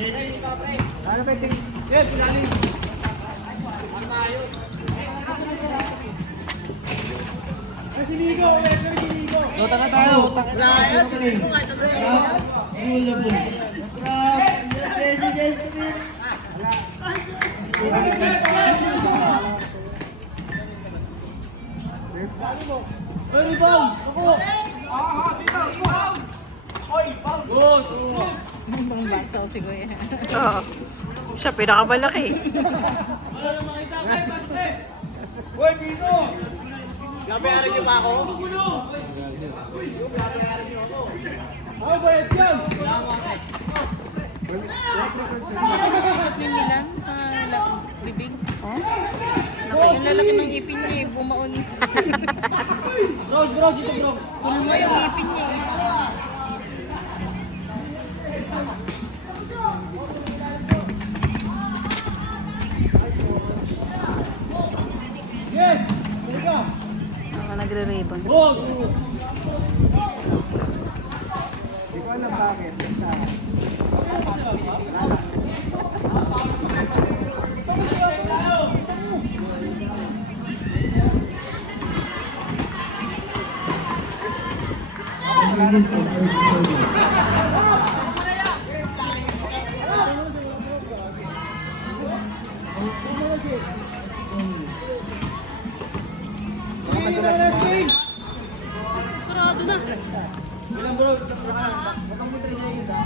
Ano ba yung yes, pinali. Si Ligo, si Ligo. Lota na tayo. Raya, si Ligo. Mga baksaw si Kuya. Oo. Siya pinakamalaki. Hoy, Pino! Gabayaran niyo ba ako? Ako ba yan? Sulat ni Milan sa bibig. Oh? Yung lalaki ng ipin niya eh, bumaon. Bro, dito bro. Kulma yung ipin niya eh. Yes! Talaga! Ako nagre-ribbon. Oh! Hindi ko alam bakit. Sarado na. Bilang bro, baka mo tayo sa isa.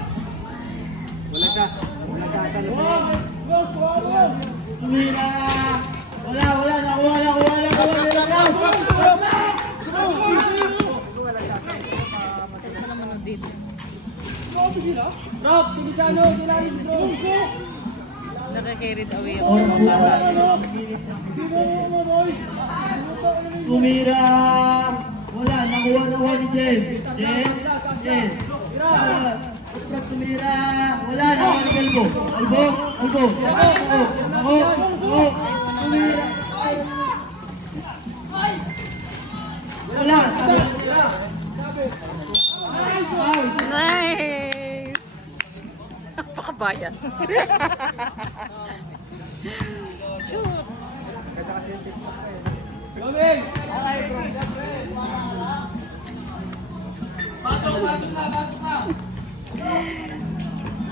Wala siya. Wala siya sa lupa. Tumira! Wala, nakuha. Ito na naman dito. Rob, tigisan nyo sila rin bro. Nakakarried away ako ng mga bata. Tumira! Wala, nakuha ni Jen. Jen. Tumira! Wala, nakuha ni Elbo. Elbo. Ako. Tumira! Wala. Nice! Napakabayan. Shoot! Gawin! Pasok na!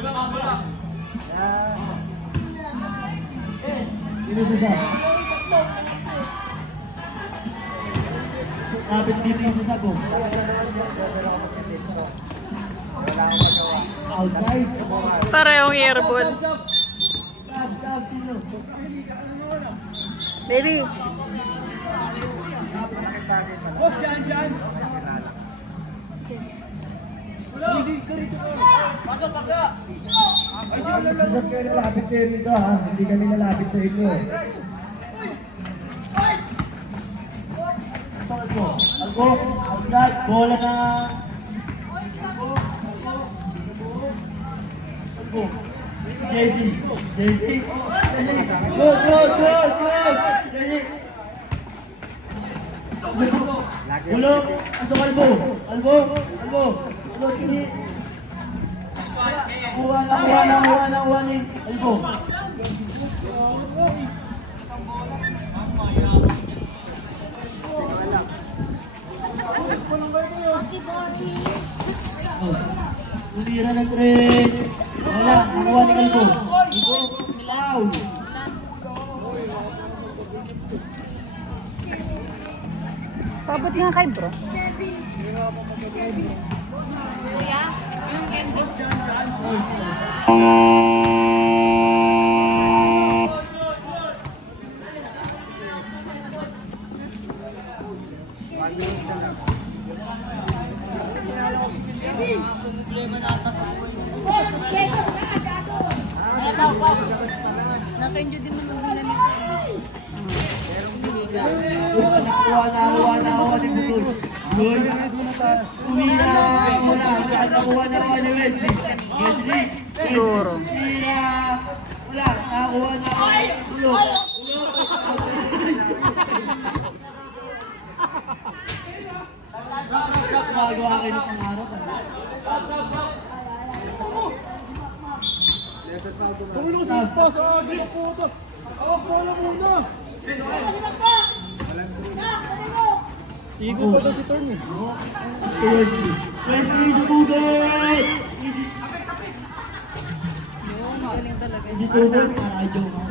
Bola. Sino sasa? Kapit dito yung sasabong. Outside. Parehong airball. Sab, sino? Baby. Boss, dyan. Pasok bakla! Sasab kayo lalapit kayo rito ha. Hindi kami lalapit sa inyo. Albo, outside, bola na. Albo. JC. Good. JC. Bulong, asok albo, kini. Nakuha ni albo. Tumira na tres. Wala, nakuha ni albo. Foul. Pabot nga kay bro. Kuya? Naka-enjoy din mo ng ganito. Merong biniga. Nakuha ni Budol. Good. Tumira. Wala, nakuha ni Wesley. Siguro. Tumira. Wala, nakuha ni Bulog. Gumagawa kayo ng pangarap. Tumulong sa pass. Di ba po ito? Awak bola muna. Igo pa daw si Turn eh. Wesley Subugay! Yung magaling talaga. Easy to boy para kay Joma.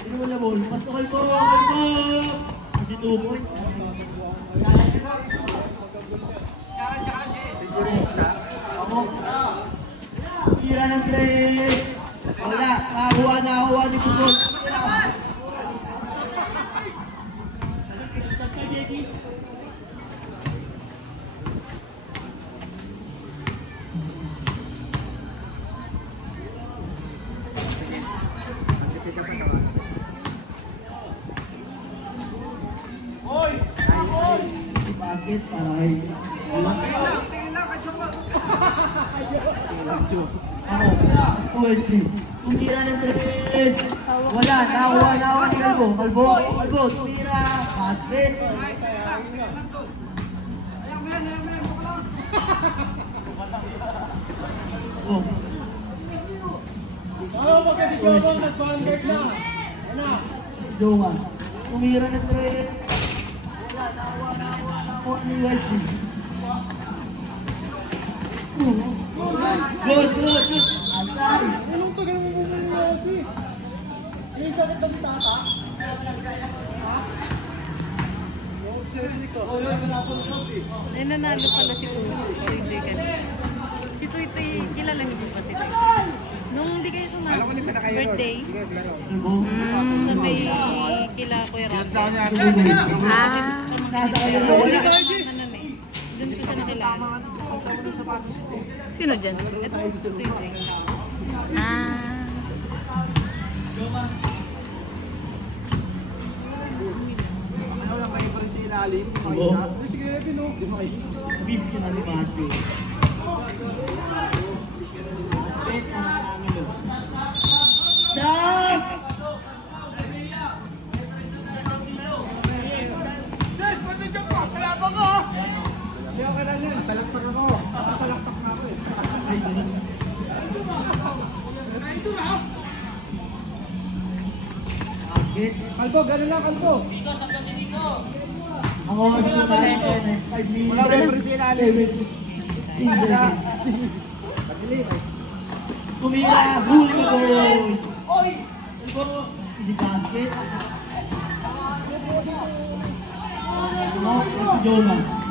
Sino mo labon? Pasokal po! Easy to boy. Ako. Tira ng tres. Wala. Nakuha ni Kupon. Basket para kay ako, gusto Wesley. Tumira ng tres. Wala, nakuha ni Kalbo. Kalbo, tumira. Basket. Oh. Pag kasi Jobang nag-vanguard na. Joma. Tumira ng tres. Wala, nakuha ni Wesley. Good. Antay. Anong to? Ganun mo muna yung Yossi. Yung sakit na si Tata. Ay, nanalo pala si Tuy kanina. Si Tuy, kilala niyo ba si Tuy? Nung hindi kayo sumama, birthday, na may kila Kuya Rafa. Nasa kayo na wala. Doon siya nakilala. Sino dyan? Ito, si Tuy. Ah. Oo. Sige, Pino. Miss ka na ni Matthew. Stop! Des, pati dyan pa. Kalabang ko. Hindi ako kailan yan. Talaktak ako. Talaktak na ako eh. Basket. Kalbo, gano'n lang Kalbo. Ang oras ko na 5 minutes. Wala kayo pa rin sa ilalim. Tumira, huli ka boy! Easy basket. Si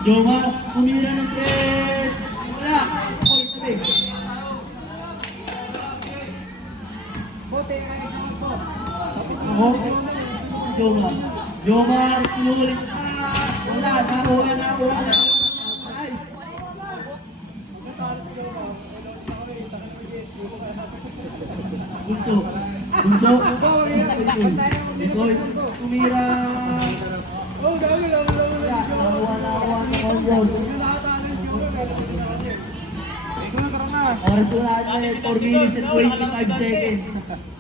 Joma, tumira ng tres. Wala. Oy, tabi. Bote, kaya naman po. Ako, si Joma, inulit na. Wala, nakuha na. Ay. Bunso. Ito'y tumira. Oh, dami lang. Nakuha na Congo. Oras ko natin 4 minutes and 25 seconds.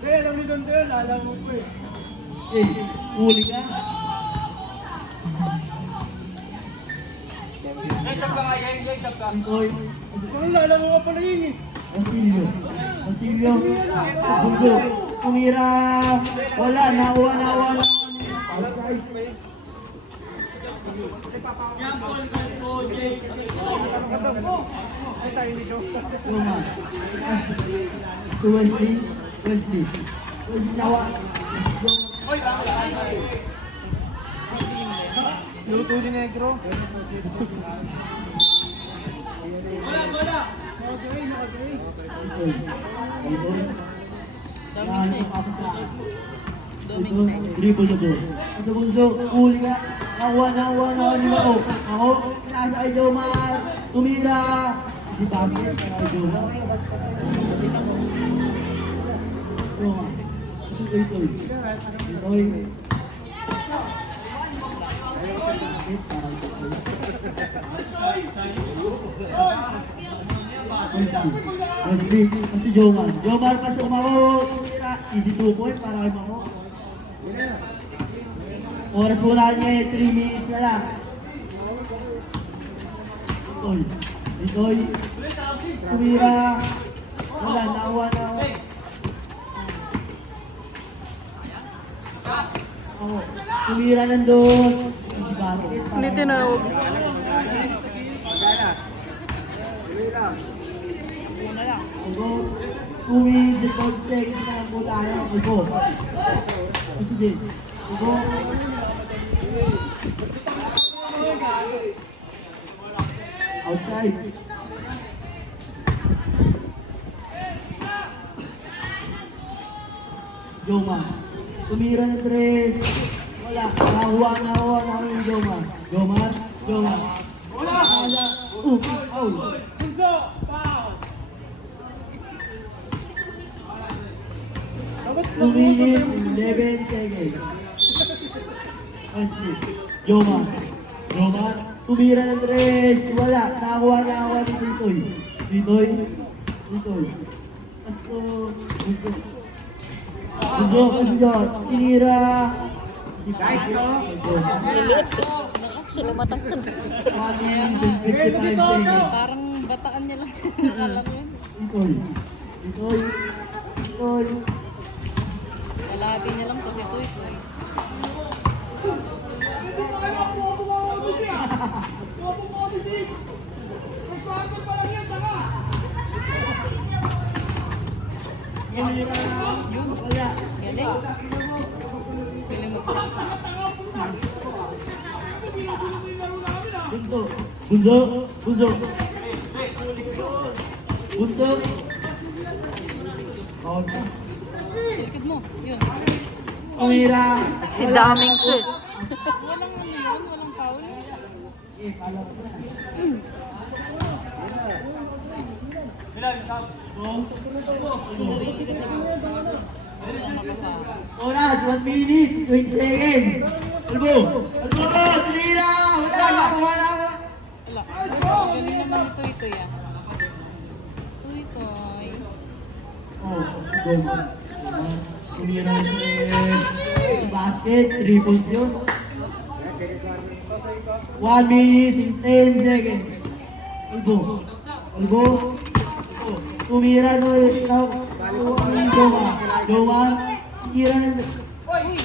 Hindi, alam ni Don Del, alam mo po eh. Huli ka? Ito'y Kung alam mo ka pala yun eh. Basilio. Bunso. Tumira. Wala, nakuha na. Joma. To Wesley nawa. Luto si Negro. Wala. Dribble the ball. Sa bunso, uli ka. Nakuha ni Mao. Ako, nasa kay Joma. Tumira. Si Basket, kay Joma. Joma. Ito'y. Wesley, si Jomar. Jomar pasok Mao. Easy 2 point para kay Mao. Oras mo na niya 3 minutes na lang. Itoy. Itoy. Tumira. Wala, nakuha. Ako. Tumira ng dos. Si basket. May tinawag. Ako. 2 minutes and 40 seconds na lang po tayo. Ako. Kasi din. Ako. Outside. Joma. Tumira ng 3. Wala. Nakuha yung Joma. Joma. Wala. Foul. 2 minutes, 11 seconds. Wesley. Joma. Tumira ng 3. Wala. Nakuha ni Titoy. Pasto. Bunso. Kasi yun. Tinira. Guys, no? Lakas sila matangkad. 1 minute and 55 seconds. Parang bataan niya lang. Alam mo yun? Titoy. Kalahati niya lang to si Tuy. Hindi pa kayo makuha ko dito yan. Makuha ko dito. Magpapagod pa lang yan, tanga. Tinira. Wala. Galing. Galing mo. Tanga po na. Ano sinusulo mo yung laro namin ah? Bunso. Out. Likod mo. Yun. Tumira. Si Daming Sir. Walang ano yun. Walang foul. Walang makasama. Oras, 1 minute, 20 seconds. Albo, tinira. Wala, nakuha na. Wala. Galing naman ni Tuy ah. Tuy. Oh, go. Tumira ng 3. Basket, 3 points yun. 1 minute and 10 seconds. Albo. Tumira ng Joma. Tira ng Uy!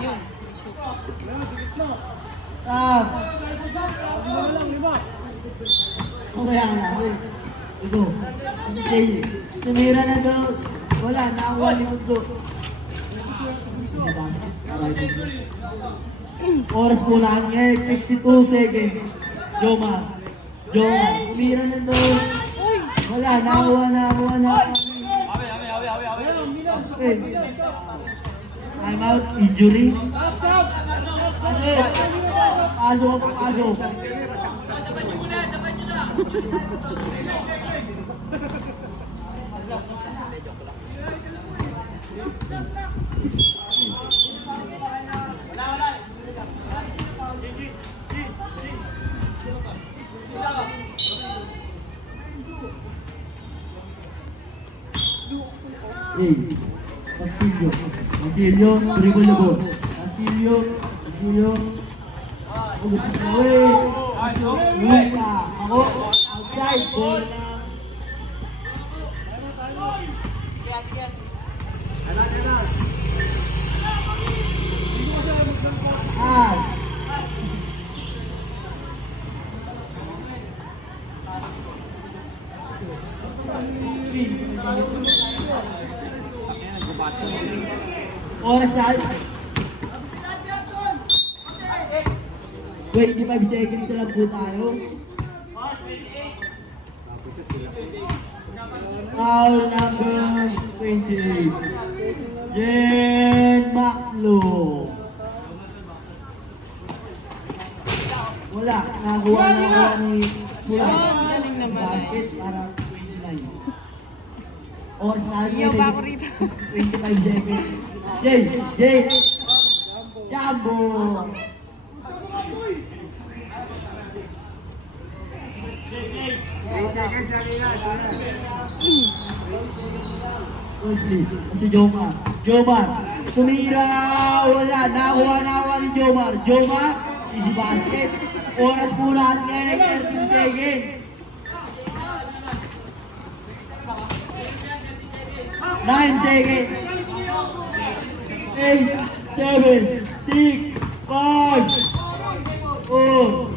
Yun. I-shoot. Stop. Mamaya na. Ito. Okay. Tumira na doon. Wala. Nakakuha ni Mundo. Oras po lang ngayon. 52 seconds. Joma. Tumira na doon. Wala. Nakakuha na. Okay. Time out. Injury. Pasok. Hey, Basilio, dribble the ball. Basilio. Ugot na away. Luka, ako, outside, ball na. Oras na. 25 seconds na lang po tayo. Foul number 28. Jen Maxlo. Wala. Nakuha ni Sulas. Galing naman eh. Basket para 29. Oras na. Iyaw ba ako rito? 25 seconds. Jay. Jumbo. Wesley, si Jomar. Tumira, wala. Nakuha ni Jomar. Easy basket. Oras po natin ngayon ay 13 seconds. 9 seconds. 8, 7, 6, 5, 4.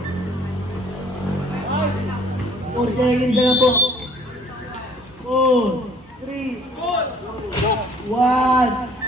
4 seconds na lang po. 4, 3, 1.